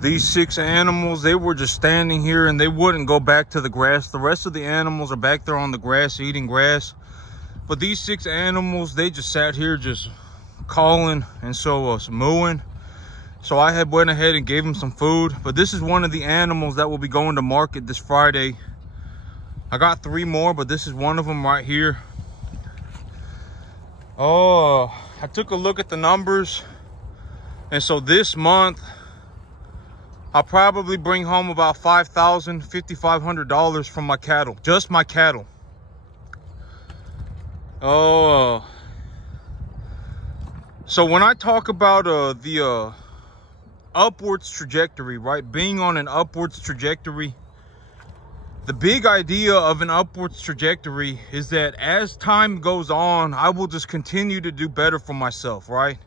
These 6 animals, they were just standing here and they wouldn't go back to the grass. The rest of the animals are back there on the grass eating grass. But these 6 animals, they just sat here just calling and so mooing. So I had went ahead and gave them some food. But this is one of the animals that will be going to market this Friday. I got 3 more, but this is one of them right here. Oh, I took a look at the numbers. And so this month, I'll probably bring home about $5,000, $5,500 from my cattle, just my cattle. Oh, so when I talk about the upwards trajectory, right? Being on an upwards trajectory, the big idea of an upwards trajectory is that as time goes on, I will just continue to do better for myself, right?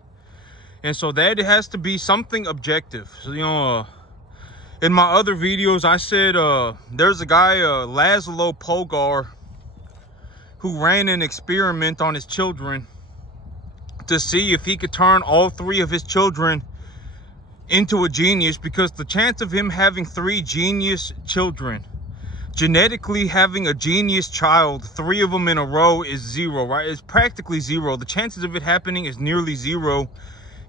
And so that it has to be something objective. So, you know, in my other videos, I said there's a guy, Laszlo Polgar, who ran an experiment on his children to see if he could turn all 3 of his children into a genius, because the chance of him having 3 genius children, genetically having a genius child, 3 of them in a row, is 0, right? It's practically 0. The chances of it happening is nearly 0.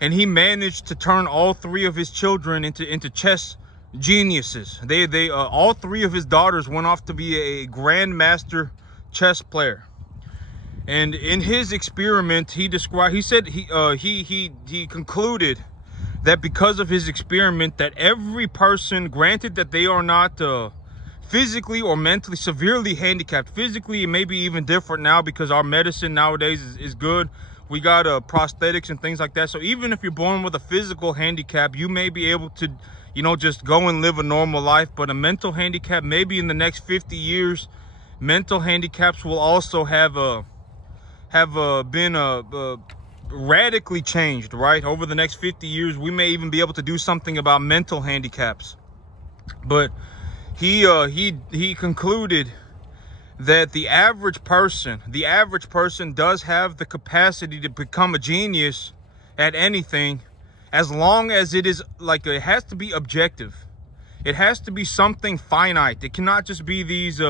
And he managed to turn all 3 of his children into chess geniuses. They all 3 of his daughters went off to be a grandmaster chess player. And in his experiment, he said he concluded that because of his experiment, that every person, granted that they are not physically or mentally severely handicapped, physically it may be even different now because our medicine nowadays is good. We got prosthetics and things like that. So even if you're born with a physical handicap, you may be able to, you know, just go and live a normal life. But a mental handicap, maybe in the next 50 years, mental handicaps will also have been radically changed, right? Over the next 50 years, we may even be able to do something about mental handicaps. But he concluded that the average person does have the capacity to become a genius at anything, as long as it is like, it has to be objective. It has to be something finite. It cannot just be these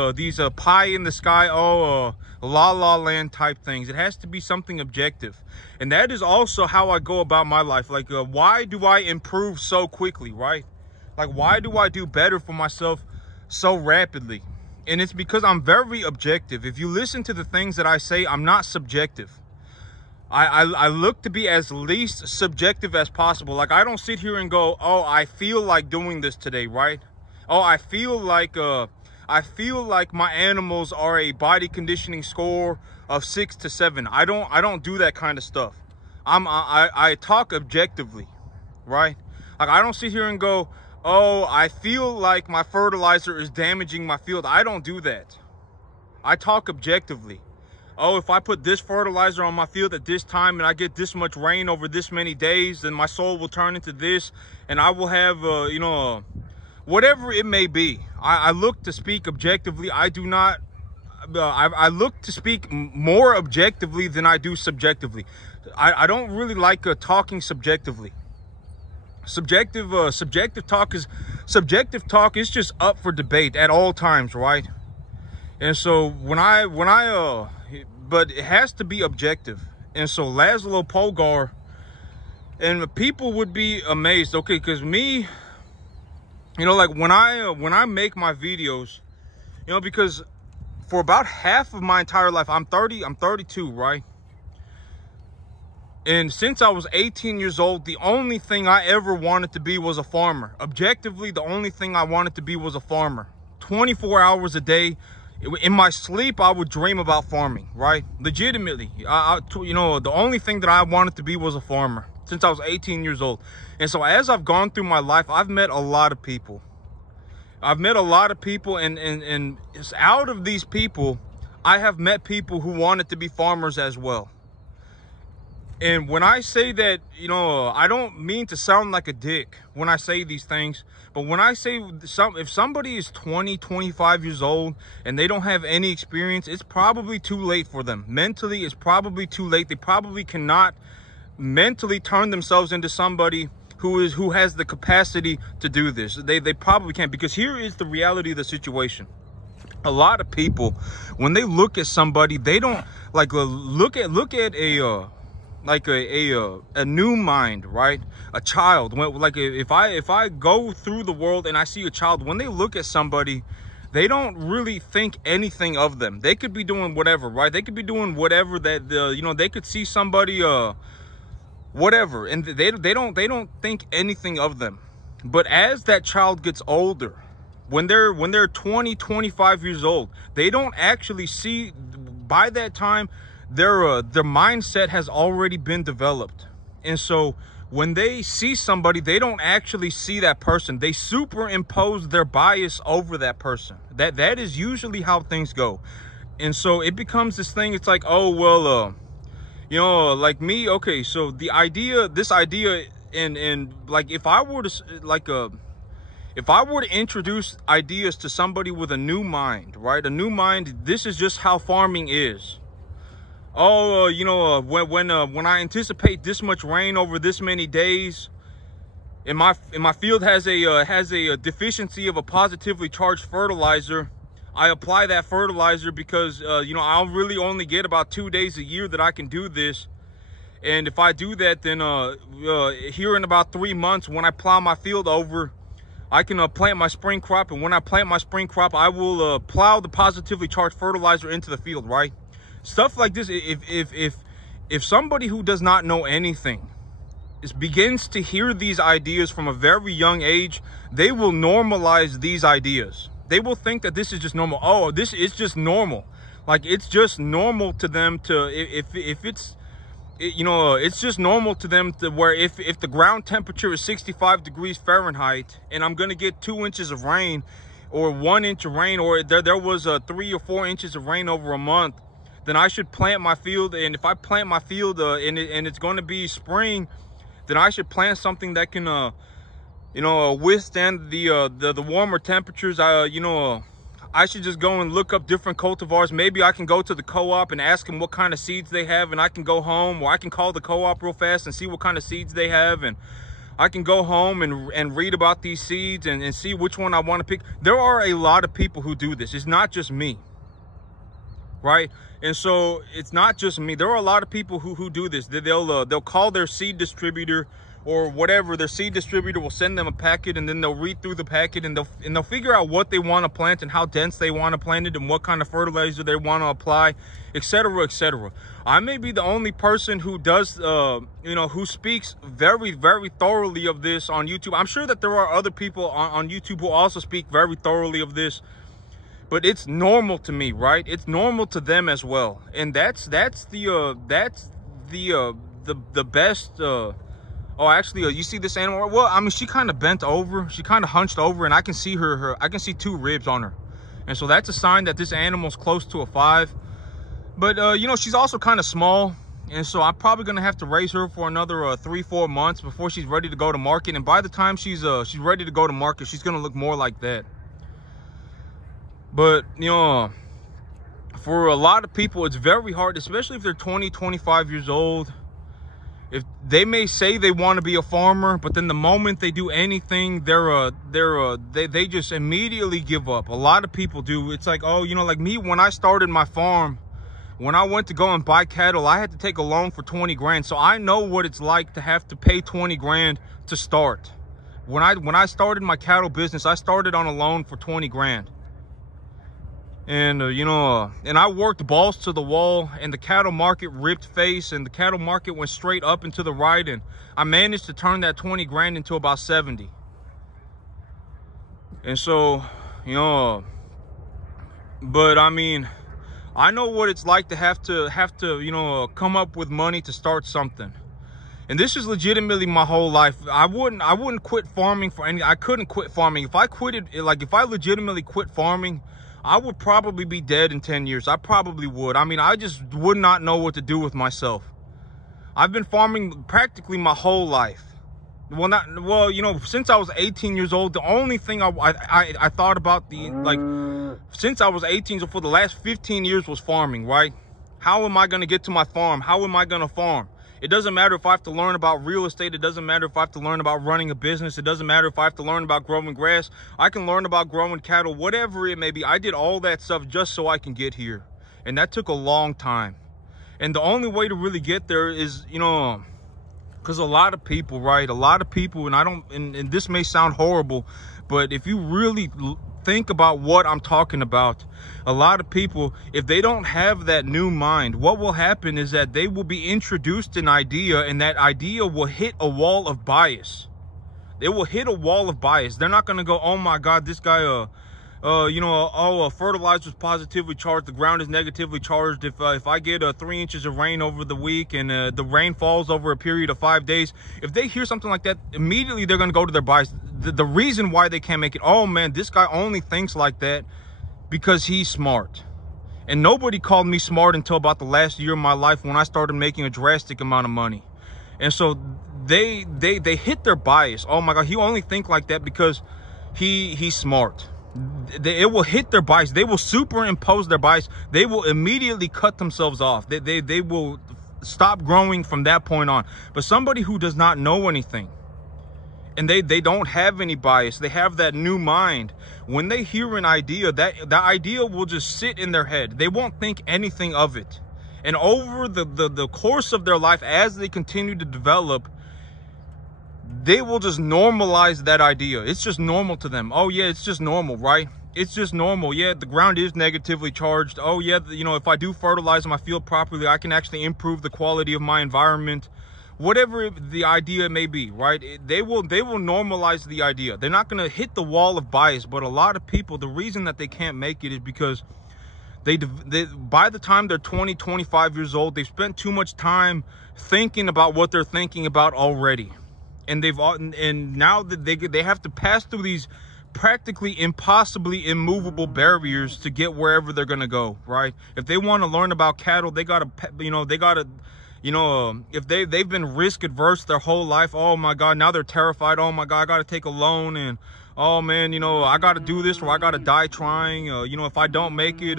pie in the sky, la la land type things. It has to be something objective. And that is also how I go about my life. Like, why do I improve so quickly, right? Like, why do I do better for myself so rapidly? And it's because I'm very objective. If you listen to the things that I say, I'm not subjective. I look to be as least subjective as possible. Like, I don't sit here and go, oh, I feel like doing this today, right? Oh, I feel like my animals are a body conditioning score of 6 to 7. I don't do that kind of stuff. I talk objectively, right? Like, I don't sit here and go, oh, I feel like my fertilizer is damaging my field. I don't do that. I talk objectively. Oh, if I put this fertilizer on my field at this time and I get this much rain over this many days, then my soil will turn into this and I will have, you know, whatever it may be. I look to speak objectively. I do not, I look to speak more objectively than I do subjectively. I don't really like talking subjectively. Subjective talk is just up for debate at all times, right? And so but it has to be objective. And so Laszlo Polgar, and people would be amazed, okay, because me, you know, like when I make my videos, you know, because for about half of my entire life, I'm 32, right? And since I was 18 years old, the only thing I ever wanted to be was a farmer. Objectively, the only thing I wanted to be was a farmer. 24 hours a day. In my sleep, I would dream about farming, right? Legitimately. You know, the only thing that I wanted to be was a farmer since I was 18 years old. And so as I've gone through my life, I've met a lot of people. And out of these people, I have met people who wanted to be farmers as well. And when I say that, you know, I don't mean to sound like a dick when I say these things, but when I say if somebody is 20, 25 years old and they don't have any experience, it's probably too late for them. Mentally, it's probably too late. They probably cannot mentally turn themselves into somebody who has the capacity to do this. They probably can't, because here is the reality of the situation. A lot of people, when they look at somebody, they don't like look at a like a new mind, right? A child. When, like if I go through the world and I see a child, when they look at somebody, they don't really think anything of them. They could be doing whatever, right? They could be doing whatever that you know, they could see somebody whatever, and they don't think anything of them. But as that child gets older, when they're 20, 25 years old, they don't actually see, by that time their mindset has already been developed. And so when they see somebody, they don't actually see that person. They superimpose their bias over that person. That is usually how things go. And so it becomes this thing. It's like, oh well, you know, like me, okay, so this idea, and like if I were to introduce ideas to somebody with a new mind, right? A new mind, this is just how farming is. Oh, you know, when I anticipate this much rain over this many days, and my field has a deficiency of a positively charged fertilizer, I apply that fertilizer because you know, I'll really only get about 2 days a year that I can do this. And if I do that, then here in about 3 months, when I plow my field over, I can plant my spring crop. And when I plant my spring crop, I will plow the positively charged fertilizer into the field, right? Stuff like this. If somebody who does not know anything begins to hear these ideas from a very young age, they will normalize these ideas. They will think that this is just normal. Oh, this is just normal. Like, it's just normal to them to, if it's, you know, it's just normal to them to where if the ground temperature is 65 degrees Fahrenheit and I'm going to get 2 inches of rain or 1 inch of rain, or there was 3 or 4 inches of rain over a month, then I should plant my field. And if I plant my field and it's going to be spring, then I should plant something that can, you know, withstand the warmer temperatures. You know, I should just go and look up different cultivars. Maybe I can go to the co-op and ask them what kind of seeds they have, and I can go home, or I can call the co-op real fast and see what kind of seeds they have, and I can go home and read about these seeds and see which one I want to pick. There are a lot of people who do this. It's not just me, right? And so it's not just me. There are a lot of people who do this. They'll call their seed distributor or whatever. Their seed distributor will send them a packet, and then they'll read through the packet, and they'll figure out what they want to plant and how dense they want to plant it and what kind of fertilizer they want to apply, etc., etc. I may be the only person who does, you know, who speaks very, very thoroughly of this on YouTube. I'm sure that there are other people on YouTube who also speak very thoroughly of this, but it's normal to me, right? It's normal to them as well, and that's the best. Oh, actually, you see this animal? Well, I mean, she kind of bent over. She kind of hunched over, and I can see I can see 2 ribs on her. And so that's a sign that this animal's close to a 5. But, you know, she's also kind of small. And so I'm probably going to have to raise her for another 3-4 months before she's ready to go to market. And by the time she's ready to go to market, she's going to look more like that. But, you know, for a lot of people, it's very hard, especially if they're 20, 25 years old. If they may say they want to be a farmer, but then the moment they do anything, they just immediately give up. A lot of people do. It's like, oh, you know, like me, when I started my farm, when I went to go and buy cattle, I had to take a loan for 20 grand. So I know what it's like to have to pay 20 grand to start. When I started my cattle business, I started on a loan for 20 grand. And, you know, and I worked balls to the wall, and the cattle market ripped face, and the cattle market went straight up and to the right, and I managed to turn that 20 grand into about 70. And so, you know, but I mean, I know what it's like to have to, you know, come up with money to start something. And this is legitimately my whole life. I wouldn't quit farming for any. I couldn't quit farming. If I quit it, like if I legitimately quit farming, I would probably be dead in 10 years. I probably would. I mean, I just would not know what to do with myself. I've been farming practically my whole life. Well, you know, since I was 18 years old, the only thing I thought about since I was 18, so for the last 15 years was farming, right? How am I going to get to my farm? How am I going to farm? It doesn't matter if I have to learn about real estate. It doesn't matter if I have to learn about running a business. It doesn't matter if I have to learn about growing grass. I can learn about growing cattle, whatever it may be. I did all that stuff just so I can get here. And that took a long time. And the only way to really get there is, you know, because a lot of people, right? A lot of people, and this may sound horrible, but if you really think about what I'm talking about, a lot of people, if they don't have that new mind, what will happen is that they will be introduced an idea, and that idea will hit a wall of bias. They will hit a wall of bias. They're not going to go, oh my God, this guy, you know, fertilizer is positively charged, the ground is negatively charged. If I get 3 inches of rain over the week, and the rain falls over a period of 5 days, if they hear something like that, immediately they're going to go to their bias. The reason why they can't make it, oh man, this guy only thinks like that because he's smart. And nobody called me smart until about the last year of my life, when I started making a drastic amount of money. And so they hit their bias. Oh my God, he only think like that because he's smart. It will hit their bias. They will superimpose their bias. They will immediately cut themselves off. They will stop growing from that point on. But somebody who does not know anything, and they don't have any bias, they have that new mind, when they hear an idea, that idea will just sit in their head. They won't think anything of it. And over the course of their life, as they continue to develop, they will just normalize that idea. It's just normal to them. Oh yeah, it's just normal, right? It's just normal. Yeah, the ground is negatively charged. Oh yeah, you know, if I do fertilize my field properly, I can actually improve the quality of my environment. Whatever the idea may be, right? They will normalize the idea. They're not going to hit the wall of bias. But a lot of people, the reason that they can't make it is because they by the time they're 20, 25 years old, they've spent too much time thinking about what they're thinking about already. And now that they have to pass through these practically impossibly immovable barriers to get wherever they're going to go, right? If they want to learn about cattle, they got to, if they've been risk adverse their whole life, oh my God, now they're terrified. Oh my God, I got to take a loan, and oh man, you know, I got to do this or I got to die trying. You know, if I don't make it,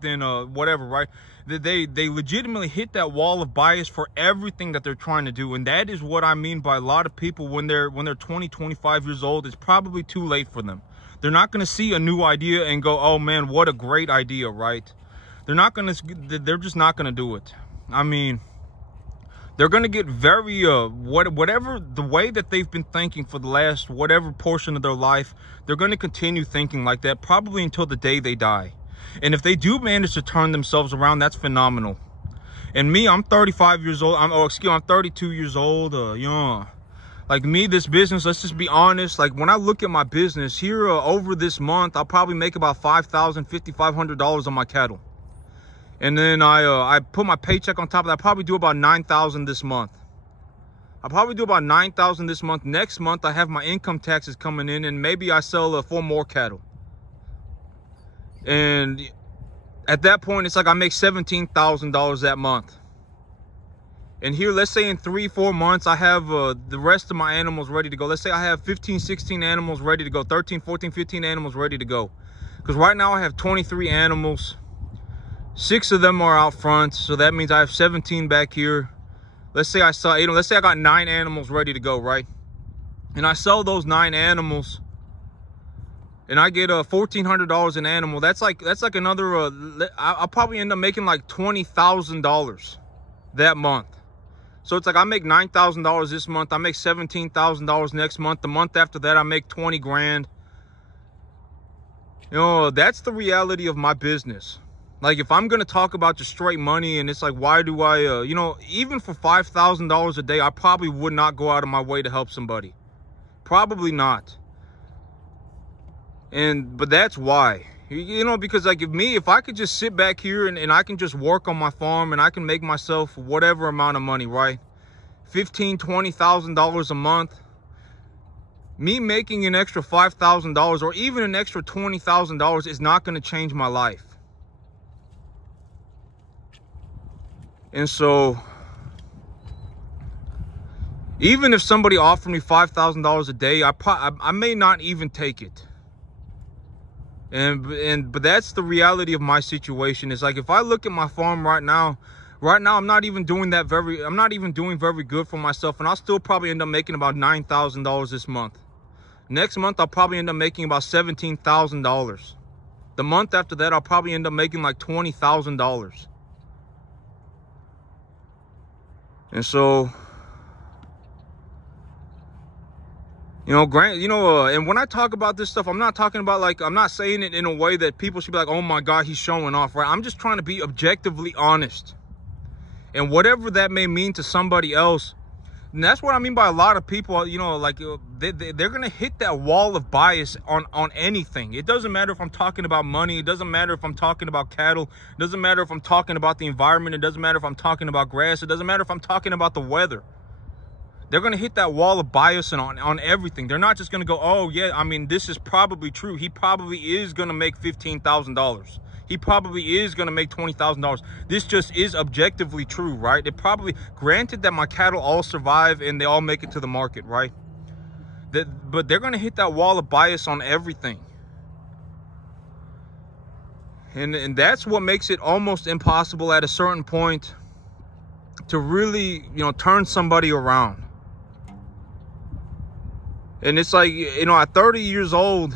then whatever, right? They legitimately hit that wall of bias for everything that they're trying to do. And that is what I mean by a lot of people, when they're 20, 25 years old, it's probably too late for them. They're not going to see a new idea and go, oh man, what a great idea, right? They're just not going to do it. I mean, they're going to get very, whatever the way that they've been thinking for the last whatever portion of their life, they're going to continue thinking like that probably until the day they die. And if they do manage to turn themselves around, that's phenomenal. And me, I'm 35 years old. I'm 32 years old. You know, like me, this business, let's just be honest. Like when I look at my business here, over this month, I'll probably make about $5,000, $5,500 on my cattle. And then I put my paycheck on top of that. I probably do about $9,000 this month. I'll probably do about $9,000 this month. Next month, I have my income taxes coming in, and maybe I sell 4 more cattle. And at that point, it's like I make $17,000 that month. And here, let's say in 3-4 months, I have the rest of my animals ready to go. Let's say I have 15, 16 animals ready to go. 13, 14, 15 animals ready to go. Because right now I have 23 animals. 6 of them are out front, so that means I have 17 back here. Let's say I saw 8. Let's say I got 9 animals ready to go, right? And I sell those 9 animals, and I get $1,400 an animal. That's like another. I'll probably end up making like $20,000 that month. So it's like I make $9,000 this month. I make $17,000 next month. The month after that, I make 20 grand. You know, that's the reality of my business. Like, if I'm going to talk about just straight money, and it's like, why do I, you know, even for $5,000 a day, I probably would not go out of my way to help somebody. Probably not. But that's why, you know, because like if I could just sit back here and I can just work on my farm, and I can make myself whatever amount of money, right? $15,000, $20,000 a month. Me making an extra $5,000 or even an extra $20,000 is not going to change my life. And so, even if somebody offered me $5,000 a day, I may not even take it. But that's the reality of my situation. It's like, if I look at my farm right now, Right now, I'm not even doing very good for myself, and I'll still probably end up making about $9,000 this month. Next month, I'll probably end up making about $17,000. The month after that, I'll probably end up making like $20,000. And so, and when I talk about this stuff, I'm not talking about I'm not saying it in a way that people should be like, oh my God, he's showing off, right? I'm just trying to be objectively honest. And whatever that may mean to somebody else, and that's what I mean by a lot of people, they're going to hit that wall of bias on anything. It doesn't matter if I'm talking about money. It doesn't matter if I'm talking about cattle. It doesn't matter if I'm talking about the environment. It doesn't matter if I'm talking about grass. It doesn't matter if I'm talking about the weather. They're going to hit that wall of bias on everything. They're not just going to go, oh, yeah, I mean, this is probably true. He probably is going to make $15,000. He probably is going to make $20,000. This just is objectively true, right? It probably, granted that my cattle all survive and they all make it to the market, right? But they're going to hit that wall of bias on everything. And that's what makes it almost impossible at a certain point to really, turn somebody around. And it's like, at 30 years old,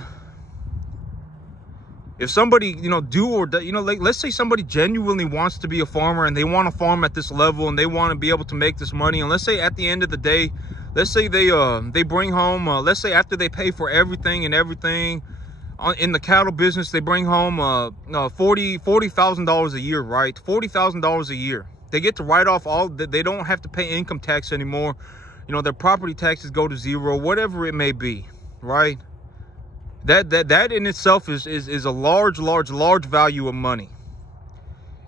if somebody, let's say somebody genuinely wants to be a farmer and they want to farm at this level and they want to be able to make this money. And let's say at the end of the day, let's say they bring home, let's say after they pay for everything in the cattle business, they bring home $40,000 a year, right? $40,000 a year. They get to write off they don't have to pay income tax anymore. Their property taxes go to zero, whatever it may be, right? That in itself is a large value of money.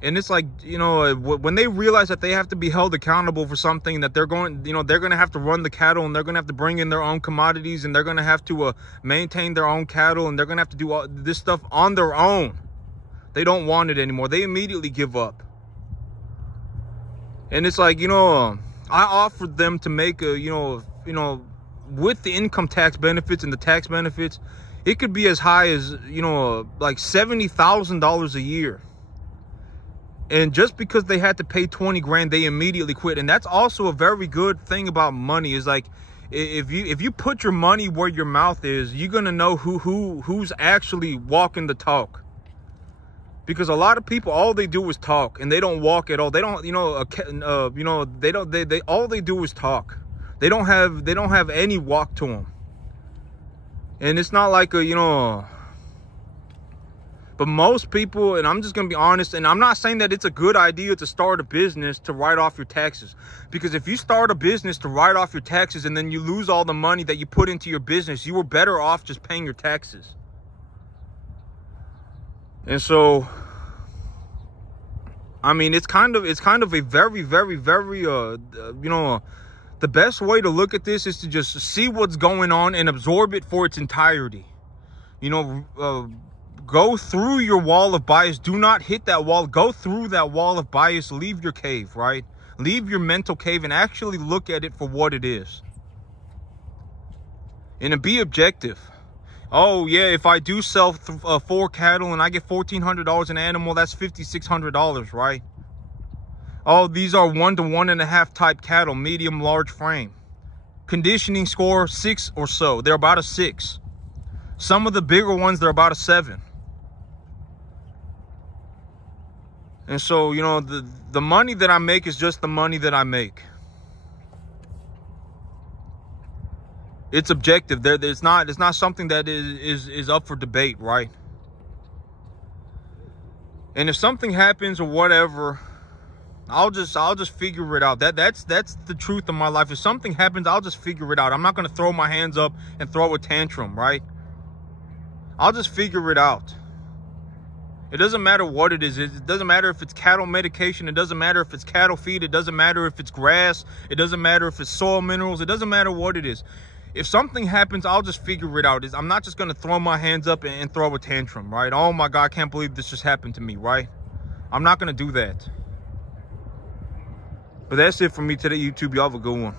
And it's like, when they realize that they have to be held accountable for something, that they're going to have to run the cattle, and they're going to have to bring in their own commodities, and they're going to have to maintain their own cattle, and they're going to have to do all this stuff on their own. They don't want it anymore. They immediately give up. And it's like, I offered them to make with the income tax benefits and the tax benefits, it could be as high as, like $70,000 a year. And just because they had to pay 20 grand, they immediately quit. And that's also a very good thing about money, is like, if you put your money where your mouth is, you're going to know who's actually walking the talk. Because a lot of people, all they do is talk, and they don't walk at all. They don't, all they do is talk. They don't have any walk to them. And it's not like but most people, and I'm just going to be honest, and I'm not saying that it's a good idea to start a business to write off your taxes. Because if you start a business to write off your taxes and then you lose all the money that you put into your business, you were better off just paying your taxes. And so, I mean, it's kind of a very, very, very, the best way to look at this is to just see what's going on and absorb it for its entirety. Go through your wall of bias. Do not hit that wall. Go through that wall of bias. Leave your cave, right? Leave your mental cave and actually look at it for what it is. And be objective. Oh, yeah, if I do sell 4 cattle and I get $1,400 an animal, that's $5,600, right? Oh, these are 1 to 1.5 type cattle, medium, large frame. Conditioning score 6 or so. They're about a 6. Some of the bigger ones, they're about a 7. And so, the money that I make is just the money that I make. It's objective. It's not something that is up for debate, right? And if something happens or whatever, I'll just figure it out. That's the truth of my life. If something happens, I'll just figure it out. I'm not going to throw my hands up and throw a tantrum, right? I'll just figure it out. It doesn't matter what it is. It doesn't matter if it's cattle medication. It doesn't matter if it's cattle feed. It doesn't matter if it's grass. It doesn't matter if it's soil minerals. It doesn't matter what it is. If something happens, I'll just figure it out. I'm not just going to throw my hands up and throw a tantrum, right? Oh my God, I can't believe this just happened to me, right? I'm not going to do that. But that's it for me today, YouTube. Y'all have a good one.